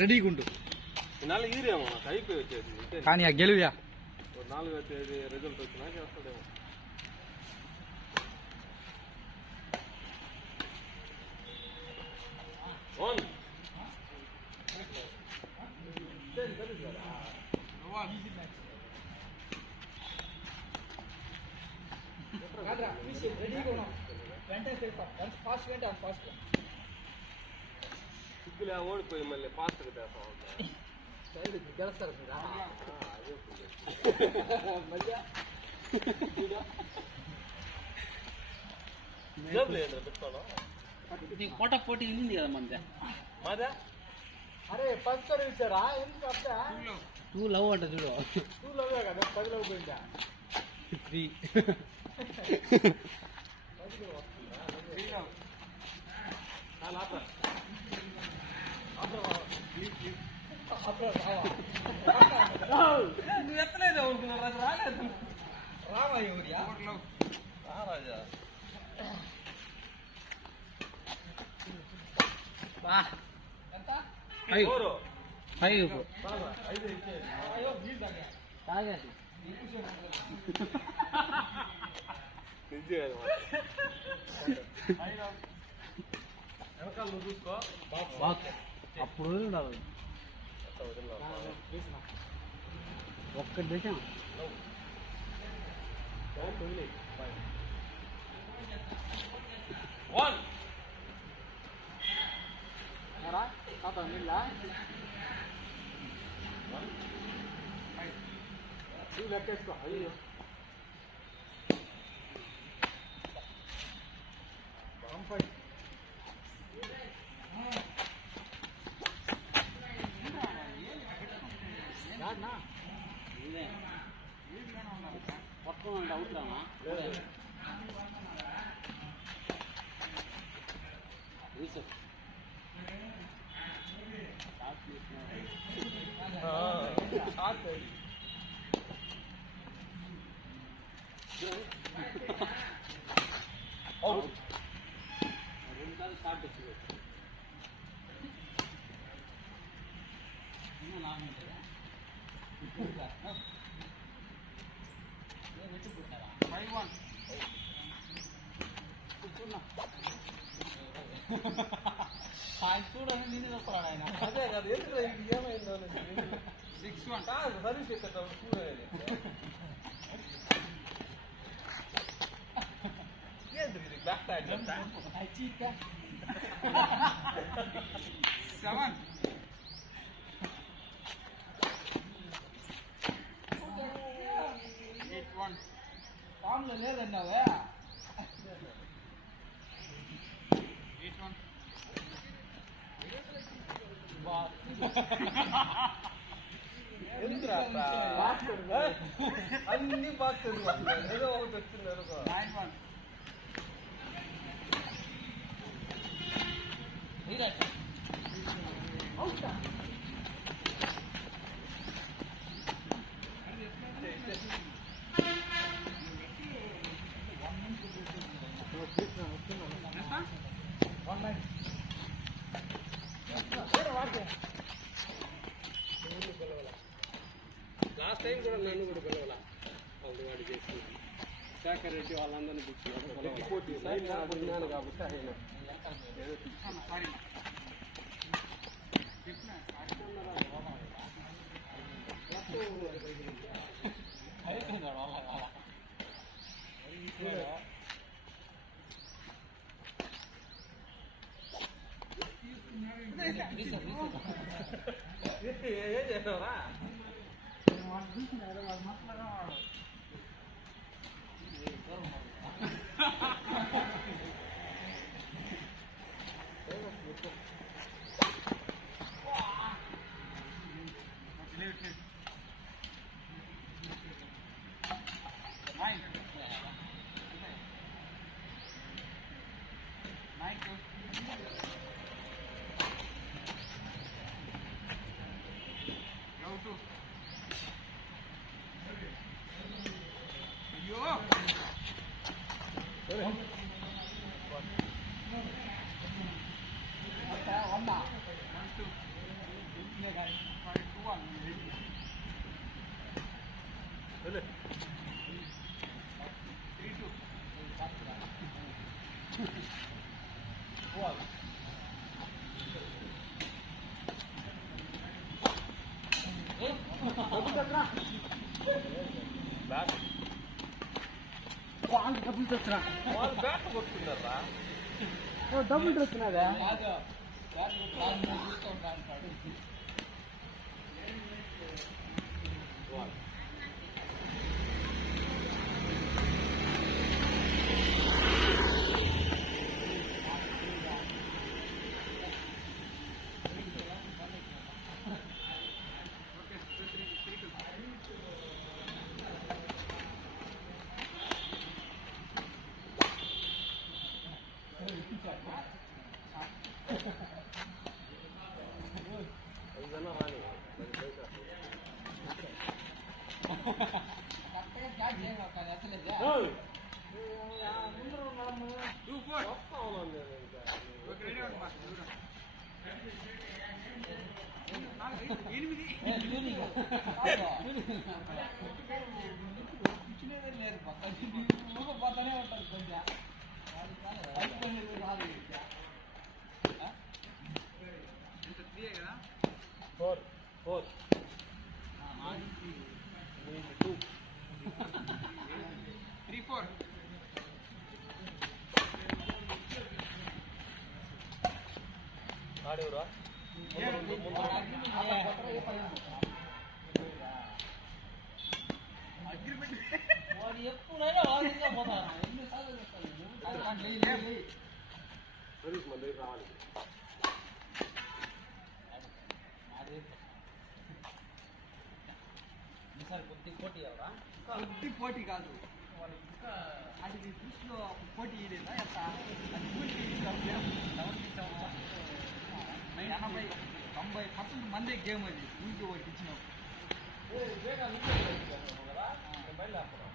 రెడీగా ఉండు. నాలుగు ఈరేమో నాకు అయిపోయి వచ్చేది కానీ ఆ గెలువా 4వ తేదీ రిజల్ట్ వచ్చినా చేస్తాడేమో. సిగ్గులే ఓడిపోయి మళ్ళీ ఫాస్ట్గా చేస్తాం గెలుస్తారు కోట పోటీ ఉంది కదా మంది మాదా. అరే ఫస్ట్ సర్వీస్ ఇచ్చారా? ఎందుకు అప్పుడే టూ లవ్ అంట చూడు. 2 లవ్ కదా, 10 లవ్ పోయిందా? 3 నువ్వు ఎత్తలేదు అనుకున్నారు, అది రాలేదు. రావా ఎవరియా రాజా వెనకాల నువ్వు చూసుకో. అప్పుడు ఒక్కటి దేశం లెక్కేసుకో. అయ్యో పక్కన అవుతామా రెండుసార్లు స్టార్ట్ వచ్చింది. ఆయన చూడండి నేనే వస్తాడు ఆయన. అదే కదా, ఎందుకు ఏమైందో 6-1 కాదు సర్వీస్ చేసేటప్పుడు చూడలేదు. ఏంటి ఇది బ్యాక్ టైం 7 8-1 ఫామ్లో లేదన్నావే. 8-1 అన్ని బాక్స్ ఏదో ఒకటి వచ్చింది అనుకో. 9-1 లాస్ట్ టైం కూడా నన్ను కూడా పిలవాల వాళ్ళు వాడి చేసి శేఖర్ రెడ్డి వాళ్ళందరినీ పిలిచినాను కాబట్టి ఆయన ఏం చేసావరా? డబ్బులు తెచ్చినా వాళ్ళు బ్యాట్ కొట్టుకున్నారా డబ్బులు తెచ్చినాదే చూస్తూ ఉంటాను కరెక్ట్గా క్యాచ్ చేయమక్క ఎత్తలేదా కూర్చునేదే లేదు పక్క పోతానే ఉంటారు కొంచెం రాదు ఎంత 3 కదా 4 3-4 ఆడేవరా వాడు ఎప్పుడైనా వాళ్ళగా పోతాను ఎన్నిసార్లు మన దగ్గర రావాలి ఈసారి కొద్ది పోటీ ఎవరా కొద్ది పోటీ కాదు వాళ్ళు ఇంకా అది దృష్టిలో పోటీ లేదా ఎంత అది పోటీ 90% మందే గేమ్ అది ఊరికి ఒకటి ఇచ్చినప్పుడు బయలుదేరుతున్నాం